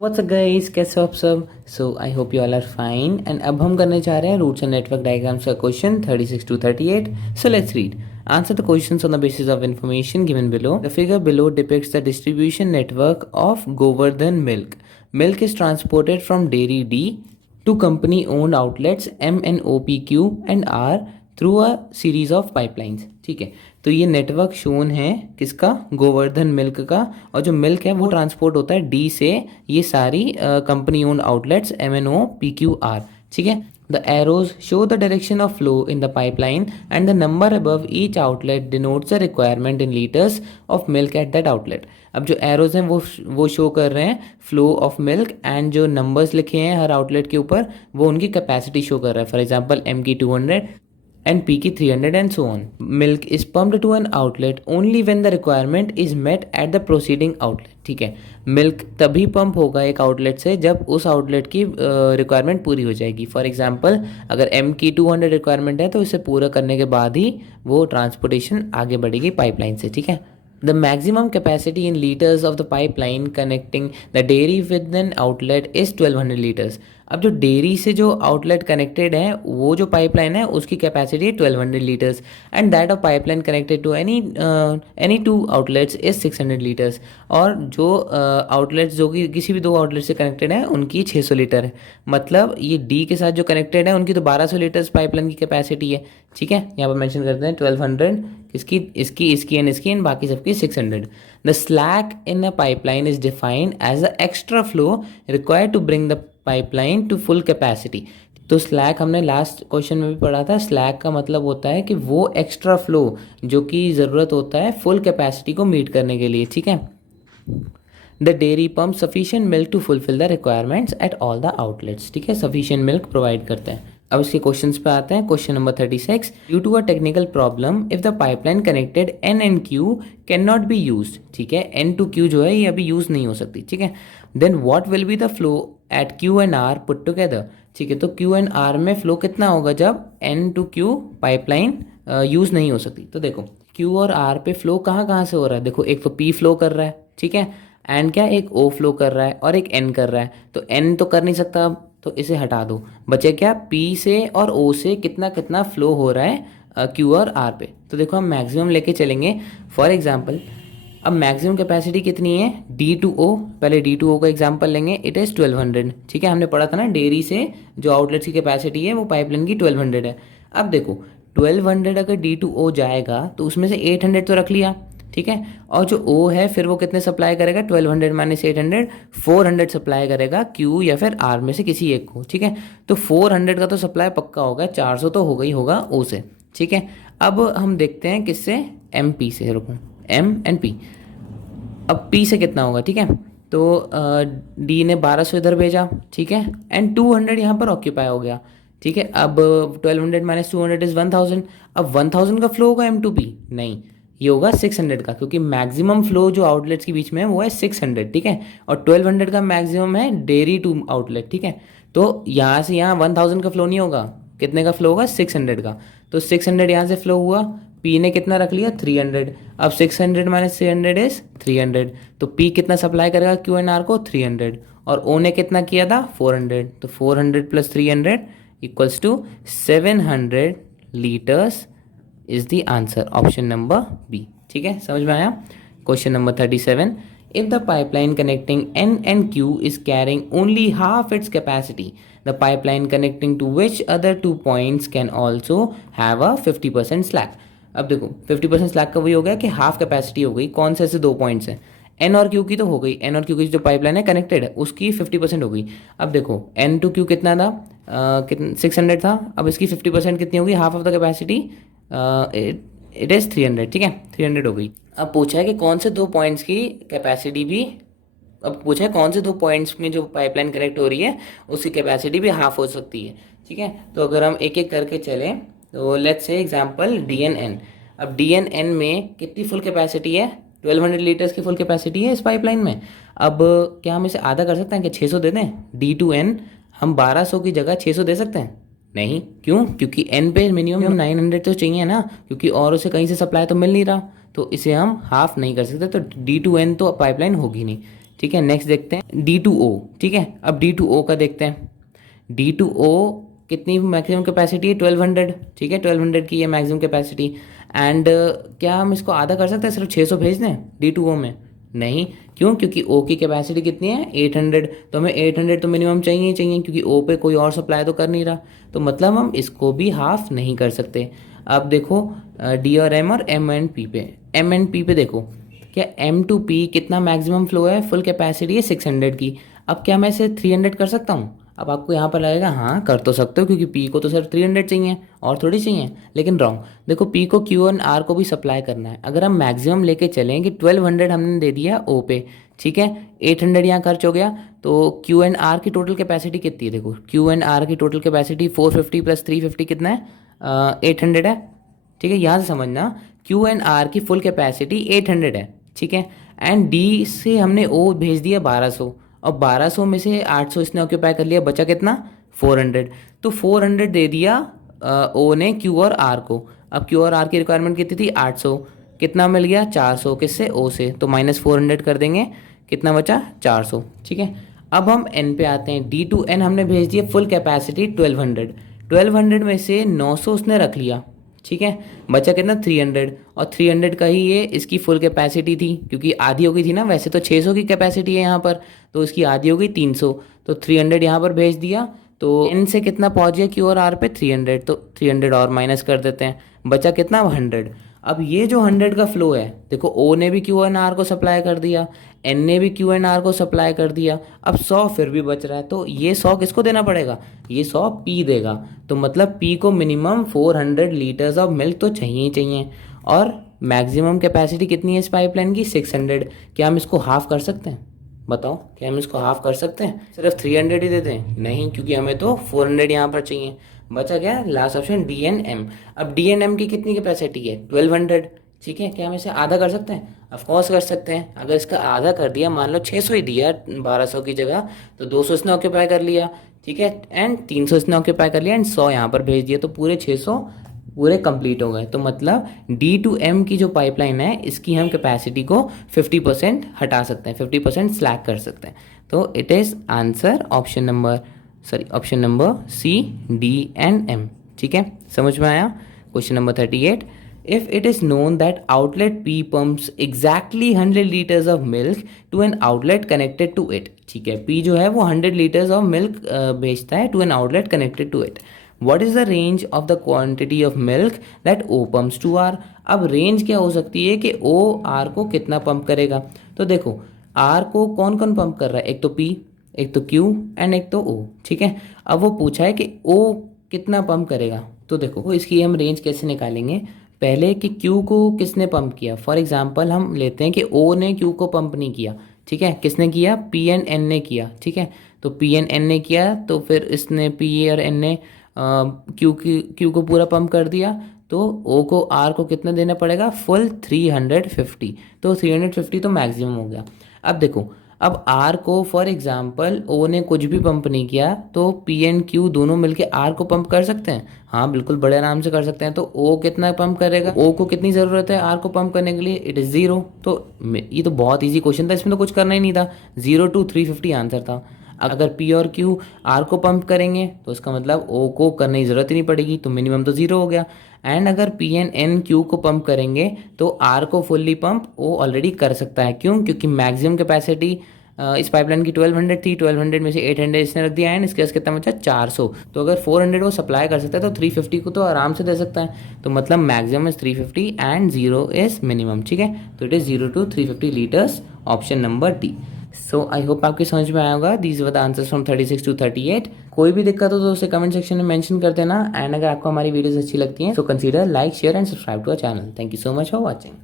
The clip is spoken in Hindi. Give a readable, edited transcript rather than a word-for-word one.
व्हाट्स अप गाइस, कैसे हो आप सब। So I hope you all are fine. And अब हम करने जा रहे हैं रूट्स एंड नेटवर्क डायग्राम्स का question 36 to 38. So let's read. Answer the questions on the basis of information given below. The figure below depicts the distribution network of Govardhan milk. Milk is transported from dairy D to company owned outlets M and O, P, Q and R through a series of pipelines. ठीक है, तो ये नेटवर्क शोन है किसका, गोवर्धन मिल्क का. और जो मिल्क है वो ट्रांसपोर्ट होता है डी से ये सारी company owned outlets M N O P Q R. ठीक है, the arrows show the direction of flow in the pipeline and the number above each outlet denotes the requirement in litres of milk at that outlet. अब जो एरोज हैं वो शो कर रहे हैं फ्लो ऑफ मिल्क, एंड जो नंबर्स लिखे हैं हर आउटलेट के ऊपर वो उनकी कैपेसिटी शो कर रहा है. फॉर एग्जाम्पल एम की 200 and P की 300 and so on. Milk is pumped to an outlet only when the requirement is met at the preceding outlet. ठीक है, मिल्क तभी पंप होगा एक आउटलेट से जब उस आउटलेट की रिक्वायरमेंट पूरी हो जाएगी. फॉर एग्जांपल अगर M की 200 रिक्वायरमेंट है तो इसे पूरा करने के बाद ही वो ट्रांसपोर्टेशन आगे बढ़ेगी पाइपलाइन से. ठीक है, the maximum capacity in liters of the pipeline connecting the dairy with an outlet is 1200 liters. अब जो डेयरी से जो आउटलेट कनेक्टेड है वो जो पाइपलाइन है उसकी कैपेसिटी है 1200 litres, and that of pipeline connected to any two outlets is 600 litres. और जो आउटलेट्स जो कि किसी भी दो आउटलेट से कनेक्टेड है उनकी 600 लीटर है. मतलब ये डी के साथ जो कनेक्टेड है उनकी तो 1200 लीटर्स पाइपलाइन की कैपेसिटी है. ठीक है, यहाँ पर मेंशन करते हैं 1200 इसकी एंड बाकी सबकी 600. The slack in a pipeline is defined as the extra flow required to bring the pipeline to full capacity. तो स्लैक हमने लास्ट क्वेश्चन में भी पढ़ा था. स्लैक का मतलब होता है कि वो एक्स्ट्रा फ्लो जो कि ज़रूरत होता है फुल कैपेसिटी को मीट करने के लिए. ठीक है, the dairy pump sufficient milk to fulfil the requirements at all the outlets. ठीक है, सफिशिएंट मिल्क प्रोवाइड करते हैं. अब इसके क्वेश्चंस पे आते हैं. Question number 36. Due to a technical problem if the pipeline connected N and Q can not be use. ठीक है, एन टू क्यू जो है ये अभी यूज नहीं हो सकती. ठीक है, then what will be the flow at Q and R put together. ठीक है, तो क्यू एंड आर में फ्लो कितना होगा जब N to Q pipeline use नहीं हो सकती. तो देखो क्यू और आर पे फ्लो कहाँ कहाँ से हो रहा है. देखो एक तो पी फ्लो कर रहा है, ठीक है, एंड क्या एक ओ फ्लो कर रहा है और एक एन कर रहा है. तो एन तो कर नहीं सकता अब, तो इसे हटा दो. बचे क्या, पी से और ओ से कितना कितना फ्लो हो रहा है क्यू और आर पे. तो देखो हम मैक्सिमम लेके चलेंगे. फॉर एग्जांपल अब मैक्सिमम कैपेसिटी कितनी है, डी टू ओ. पहले डी टू ओ का एग्जांपल लेंगे. It is 1200. ठीक है, हमने पढ़ा था ना डेयरी से जो आउटलेट्स की कैपेसिटी है वो पाइपलाइन की 1200 है. अब देखो 1200 अगर डी टू ओ जाएगा तो उसमें से 800 तो रख लिया. ठीक है, और जो ओ है फिर वो कितने सप्लाई करेगा, 1200 माइनस 800, 400 सप्लाई करेगा क्यू या फिर आर में से किसी एक को. ठीक है, तो 400 का तो सप्लाई पक्का होगा, 400 तो होगा ही होगा ओ से. ठीक है, अब हम देखते हैं किससे, एम पी से. रुको, एम एंड पी. अब पी से कितना होगा. ठीक है, तो डी ने 1200 इधर भेजा. ठीक है, एंड 200 यहाँ पर ऑक्यूपाई हो गया. ठीक है, अब 1200 माइनस 200 इज 1000. अब 1000 का फ्लो होगा एम टू पी, नहीं ये होगा 600 का, क्योंकि मैक्सिमम फ्लो जो आउटलेट्स के बीच में है वो है 600. ठीक है, और 1200 का मैक्सिमम है डेयरी टू आउटलेट. ठीक है, तो यहाँ से यहाँ 1000 का फ्लो नहीं होगा, कितने का फ्लो होगा, 600 का. तो 600 यहाँ से फ्लो हुआ, पी ने कितना रख लिया, 300. अब 600 माइनस 300 इज 300. तो पी कितना सप्लाई करेगा क्यू एन आर को, 300. और ओ ने कितना किया था, 400. तो 400 plus 300 equals to 700 litres is the answer. Option number B. ठीक है, समझ में आया. Question number 37. If the pipeline connecting N and Q is carrying only half its capacity, the pipeline connecting to which other 2 points can also have a 50% slack. अब देखो 50% स्लैक का वही हो गया कि हाफ कैपेसिटी हो गई. कौन से ऐसे दो पॉइंट्स हैं, एन और क्यू की तो हो गई. एन और क्यू की जो पाइपलाइन है कनेक्टेड है उसकी 50% हो गई. अब देखो एन टू क्यू कितना था, कितना 600 था. अब इसकी 50% कितनी होगी, half of the capacity, it is 300. ठीक है, 300 हो गई. अब पूछा है कि कौन से दो पॉइंट्स की कैपेसिटी भी, अब पूछा है कौन से दो पॉइंट्स में जो पाइपलाइन कनेक्ट हो रही है उसकी कैपेसिटी भी हाफ हो सकती है. ठीक है, तो अगर हम एक एक करके चलें तो let's say example D N N. अब डी एन एन में कितनी फुल कैपेसिटी है, 1200 लीटर्स की फुल कैपेसिटी है इस पाइपलाइन में. अब क्या हम इसे आधा कर सकते हैं कि 600 दे दें. डी टू एन हम 1200 की जगह 600 दे सकते हैं, नहीं. क्यों, क्योंकि एन पे मिनिमम 900 तो चाहिए ना, क्योंकि और उसे कहीं से सप्लाई तो मिल नहीं रहा. तो इसे हम हाफ नहीं कर सकते, तो डी टू एन तो पाइपलाइन होगी नहीं. ठीक है। नेक्स्ट देखते हैं D2O, ठीक है। अब D2O का देखते हैं। D2O कितनी मैक्सिमम कैपेसिटी है, 1200, ठीक है। 1200 की ये मैक्सिमम कैपेसिटी। एंड क्या हम इसको आधा कर सकते हैं, सिर्फ 600 भेज दें D2O में? नहीं, क्यों? क्योंकि O की कैपेसिटी कितनी है, 800, तो हमें 800 तो मिनिमम चाहिए ही चाहिए, क्योंकि O पे कोई और सप्लाई तो कर नहीं रहा, तो मतलब हम इसको भी हाफ नहीं कर सकते। अब देखो D और M और M एंड P पे, M एंड P पे देखो, क्या M टू P कितना मैक्सिमम फ्लो है, फुल कैपेसिटी है 600 की। अब क्या मैं इसे 300 कर सकता हूँ? अब आपको यहाँ पर लगेगा हाँ कर तो सकते हो, क्योंकि P को तो सिर्फ 300 चाहिए और थोड़ी चाहिए, लेकिन रॉन्ग। देखो P को Q और R को भी सप्लाई करना है। अगर हम मैक्सिमम लेके चलें कि 1200 हमने दे दिया O पे, ठीक है, 800 यहाँ खर्च हो गया, तो Q एंड R की टोटल कैपेसिटी कितनी है? देखो Q एंड R की टोटल कैपेसिटी 450 प्लस 350 कितना है, 800 है, ठीक है। यहाँ से समझना Q एंड R की फुल कैपेसिटी 800 है, ठीक है। एंड D से हमने O भेज दिया 1200, और 1200 में से 800 इसने ऑक्यूपाई कर लिया, बचा कितना, 400। तो 400 दे दिया O ने Q और R को। अब Q और R की रिक्वायरमेंट कितनी थी, 800, कितना मिल गया, 400, किससे, O से, तो माइनस 400 कर देंगे, कितना बचा, 400, ठीक है। अब हम N पे आते हैं। D2N हमने भेज दिया फुल कैपेसिटी 1200, 1200 में से 900 उसने रख लिया, ठीक है, बचा कितना, 300, और 300 का ही ये इसकी फुल कैपेसिटी थी, क्योंकि आधी हो गई थी ना, वैसे तो 600 की कैपेसिटी है यहाँ पर, तो इसकी आधी हो गई 300, तो 300 यहाँ पर भेज दिया। तो N से कितना पहुँच गया Q और R पे, 300, तो 300 और माइनस कर देते हैं, बचा कितना, 100। अब ये जो 100 का फ्लो है, देखो O ने भी Q एंड R को सप्लाई कर दिया, N ने भी Q एंड R को सप्लाई कर दिया, अब 100 फिर भी बच रहा है, तो ये 100 किसको देना पड़ेगा, ये 100 P देगा। तो मतलब P को मिनिमम 400 लीटर्स ऑफ मिल्क तो चाहिए ही चाहिए, और मैक्सिमम कैपेसिटी कितनी है इस पाइपलाइन की, 600। क्या हम इसको हाफ कर सकते हैं, बताओ, क्या हम इसको हाफ कर सकते हैं, सिर्फ 300 ही देते हैं? नहीं, क्योंकि हमें तो 400 यहाँ पर चाहिए। बचा क्या, लास्ट ऑप्शन D&M। अब D&M की कितनी कैपेसिटी है, 1200, ठीक है। क्या हम इसे आधा कर सकते हैं, ऑफकोर्स कर सकते हैं। अगर इसका आधा कर दिया, मान लो 600 ही दिया 1200 की जगह, तो 200 इसने ऑक्यूपाई कर लिया, ठीक है, एंड 300 इसने ऑक्यूपाई कर लिया, एंड 100 यहाँ पर भेज दिया, तो पूरे 600 पूरे कंप्लीट हो गए। तो मतलब D2M की जो पाइपलाइन है, इसकी हम कैपेसिटी को 50% हटा सकते हैं, 50% स्लैक कर सकते हैं। तो it is answer option number C, D and M, ठीक है। समझ में आया? Question number 38, if it is known that outlet P pumps exactly 100 liters of milk to an outlet connected to it, ठीक है, P जो है वो 100 liters of milk भेजता है to an outlet connected to it, what is the range of the quantity of milk that O pumps to R? अब रेंज क्या हो सकती है कि O R को कितना पंप करेगा? तो देखो R को कौन कौन पंप कर रहा है, एक तो P, एक तो Q एंड एक तो O, ठीक है। अब वो पूछा है कि O कितना पंप करेगा, तो देखो इसकी हम रेंज कैसे निकालेंगे, पहले कि Q को किसने पंप किया। फॉर एग्जांपल हम लेते हैं कि O ने Q को पंप नहीं किया, ठीक है, किसने किया, P एंड N ने किया, ठीक है। तो P एंड N ने किया, तो फिर इसने P और N ने Q को पूरा पंप कर दिया, तो O को R को कितना देना पड़ेगा, फुल 350, तो 350 तो मैक्सिमम हो गया। अब देखो, अब R को फॉर एग्जांपल O ने कुछ भी पंप नहीं किया, तो P एंड Q दोनों मिलके R को पंप कर सकते हैं, हाँ बिल्कुल बड़े आराम से कर सकते हैं। तो O कितना पंप करेगा, O को कितनी ज़रूरत है R को पंप करने के लिए, इट इज़ 0। तो ये तो बहुत ईजी क्वेश्चन था, इसमें तो कुछ करना ही नहीं था, 0 to 350 आंसर था। अगर P और Q R को पंप करेंगे तो इसका मतलब O को करने की ज़रूरत ही नहीं पड़ेगी, तो मिनिमम तो 0 हो गया। एंड अगर P एंड N Q को पंप करेंगे तो R को फुल्ली पंप O ऑलरेडी कर सकता है, क्यों, क्योंकि मैक्सिमम कैपेसिटी इस पाइपलाइन की 1200 थी, 1200 में से 800 इसने रख दिया, एंड इसके पास कितना बचा, 400। तो अगर 400 वो सप्लाई कर सकता है तो 350 को तो आराम से दे सकता है, तो मतलब maximum is 350 and 0 is minimum, ठीक है। तो it is 0 to 350 litres, option number D. So I hope आपके समझ में आया होगा। These were the answers from 36 to 38। कोई भी दिक्कत हो तो उसे कमेंट सेक्शन में मेंशन कर देना, एंड अगर आपको हमारी वीडियोस अच्छी लगती हैं तो consider like, share and subscribe to our channel. Thank you so much for watching.